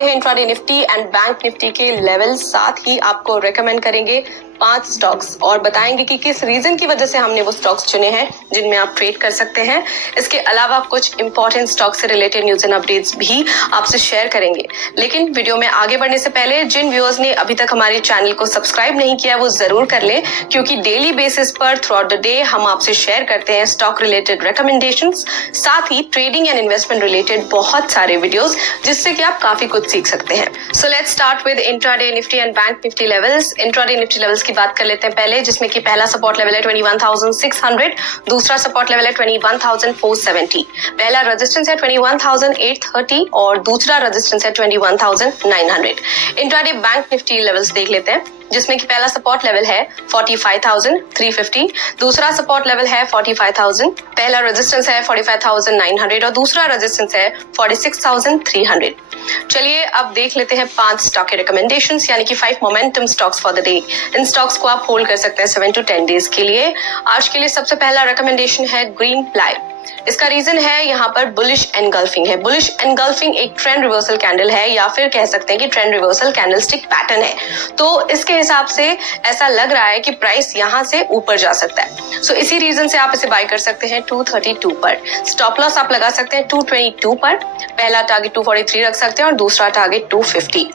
Intraday Nifty and bank Nifty के level, साथ ही आपको रेकमेंड करेंगे 5 स्टॉक्स और बताएंगे कि किस रीजन की वजह से हमने वो स्टॉक्स चुने हैं जिनमें आप ट्रेड कर सकते हैं। इसके अलावा कुछ इंपॉर्टेंट स्टॉक से रिलेटेड न्यूज एंड अपडेट्स भी आपसे शेयर करेंगे। लेकिन वीडियो में आगे बढ़ने से पहले जिन व्यूअर्स ने अभी तक हमारे चैनल को सब्सक्राइब नहीं किया वो जरूर कर लें, क्योंकि डेली बेसिस पर थ्रू आउट द डे हम आपसे शेयर करते हैं स्टॉक रिलेटेड रिकमेंडेशंस, साथ ही ट्रेडिंग एंड इन्वेस्टमेंट रिलेटेड बहुत सारे वीडियोस जिससे कि आप काफी कुछ सीख सकते हैं। So let's start with intraday Nifty and bank Nifty levels. Intraday Nifty levels की बात कर लेते हैं पहले, जिसमें कि पहला सपोर्ट लेवल है 21,600, दूसरा सपोर्ट लेवल है 21,470, पहला रेजिस्टेंस है 21,830 और दूसरा रेजिस्टेंस है 21,900। इंट्राडे बैंक निफ्टी लेवल्स देख लेते हैं, जिसमें कि पहला सपोर्ट लेवल है 45,350, दूसरा सपोर्ट लेवल है 45,000, पहला रेजिस्टेंस है 45,900 और दूसरा रेजिस्टेंस है 46,300। चलिए अब देख लेते हैं 5 स्टॉक के रिकमेंडेशंस, यानी कि 5 momentum stocks for the day. In stocks को आप होल्ड कर सकते हैं 7 to 10 डेज के लिए। आज के लिए सबसे पहला रिकमेंडेशन है ग्रीन प्लाई। इसका रीजन है यहाँ पर बुलिश एनगल्फिंग है। बुलिश एनगल्फिंग एक ट्रेंड रिवर्सल कैंडल है, या फिर कह सकते हैं कि ट्रेंड रिवर्सल कैंडलस्टिक पैटर्न है। तो इसके हिसाब से ऐसा लग रहा है कि प्राइस यहाँ से ऊपर जा सकता है। सो इसी रीजन से आप इसे बाय कर सकते हैं 232 पर। स्टॉप लॉस आप लगा सकते हैं 222 पर। पहला टारगेट 243 रख सकते हैं और दूसरा target 250।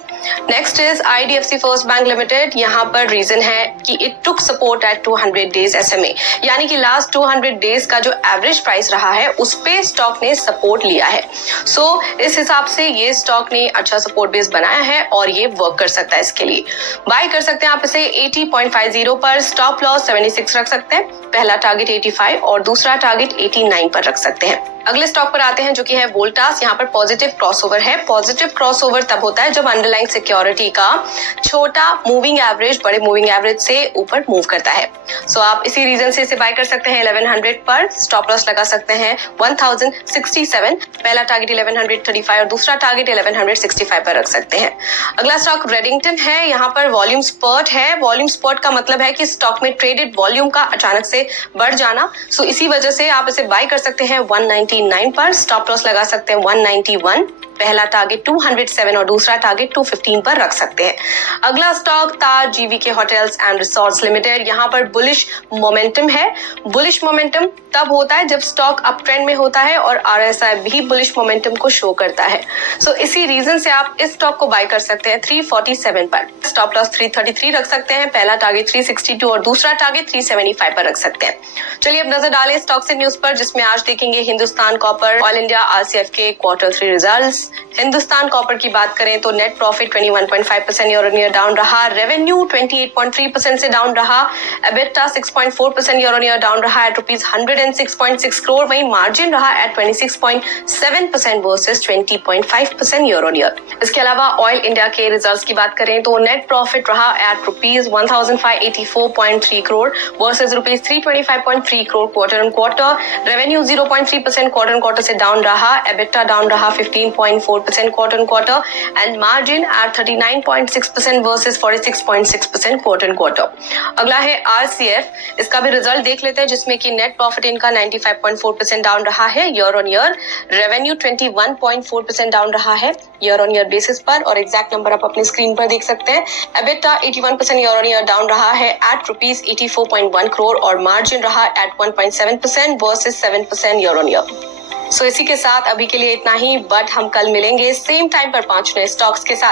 Next is IDFC first bank limited. यहाँ पर रीजन है कि it took support at 200 days SMA, यानी कि लास्ट 200 डेज का जो एवरेज प्राइस रहा है उस पे स्टॉक ने सपोर्ट लिया है। सो इस हिसाब से ये स्टॉक ने अच्छा सपोर्ट बेस बनाया है और ये वर्क कर सकता है। इसके लिए बाय कर सकते हैं आप इसे 80.50 पर। स्टॉप लॉस 76 रख सकते हैं, पहला टारगेट 85 और दूसरा टारगेट 89 पर रख सकते हैं। अगले स्टॉक पर आते हैं जो कि है वोल्टास। यहाँ पर पॉजिटिव क्रॉसओवर है। पॉजिटिव क्रॉसओवर तब होता है जब अंडरलाइंग सिक्योरिटी का छोटा मूविंग एवरेज बड़े मूविंग एवरेज से ऊपर मूव करता है। सो आप इसी रीजन से इसे बाय कर सकते हैं 1100 पर। स्टॉप लॉस लगा सकते हैं 1067, पहला टारगेट 1135 और दूसरा टारगेट 1165 पर रख सकते हैं। अगला स्टॉक रेडिंगटन है। यहाँ पर वॉल्यूम स्पर्ट है। वॉल्यूम स्पर्ट का मतलब है कि स्टॉक में ट्रेडेड वॉल्यूम का अचानक से बढ़ जाना। सो इसी वजह से आप इसे बाय कर सकते हैं 199 पर। स्टॉप लॉस लगा सकते हैं 191, पहला टारगेट 207 और दूसरा टारगेट 215 पर रख सकते हैं। अगला stock Taj GVK hotels and resorts limited. यहाँ पर बुलिश मोमेंटम है। बुलिश मोमेंटम तब होता है जब स्टॉक अप ट्रेंड में होता है और RSI भी बुलिश मोमेंटम को शो करता है। सो इसी रीजन से आप इस स्टॉक को बाय कर सकते हैं 347 पर। स्टॉप लॉस 333 रख सकते हैं, पहला टारगेट 362 और दूसरा टारगेट 375 पर रख सकते हैं। चलिए अब नजर डालें स्टॉक से न्यूज पर, जिसमें आज देखेंगे Hindustan copper, oil India, RCF के Q3 रिजल्ट्स। हिंदुस्तान कॉपर की बात करें तो net profit 21.5% year on year down रहा, रेवेन्यू 28.3% से डाउन रहा, EBITDA 6.4% year on year down रहा एट ₹106.6 करोड़। वहीं मार्जिन रहा at 26.7% versus 20.5% year on year. इसके अलावा ऑयल इंडिया के रिजल्ट्स की बात करें तो नेट प्रॉफिट रहा at ₹1,584.3 crore versus ₹325.3 crore quarter on quarter. Revenue 0.3% quarter on quarter से डाउन रहा, EBITDA डाउन रहा 15.4% quarter on quarter and margin at 39.6% versus 46.6% quarter on quarter. अगला है RCF। इसका भी रिजल्ट देख लेते हैं, जिसमें कि नेट प्रॉफिट इनका 95.4% डाउन रहा है year on year, revenue 21.4% down रहा है ईयर ऑन ईयर बेसिस पर और एग्जैक्ट नंबर आप अपनी स्क्रीन पर देख सकते हैं। EBITDA 81% year on year down रहा है एट ₹84.1 करोड़ और मार्जिन रहा at 1.7% versus 7% year on year. So इसी के साथ अभी के लिए इतना ही, बट हम कल मिलेंगे सेम टाइम पर 5 नए स्टॉक्स के साथ।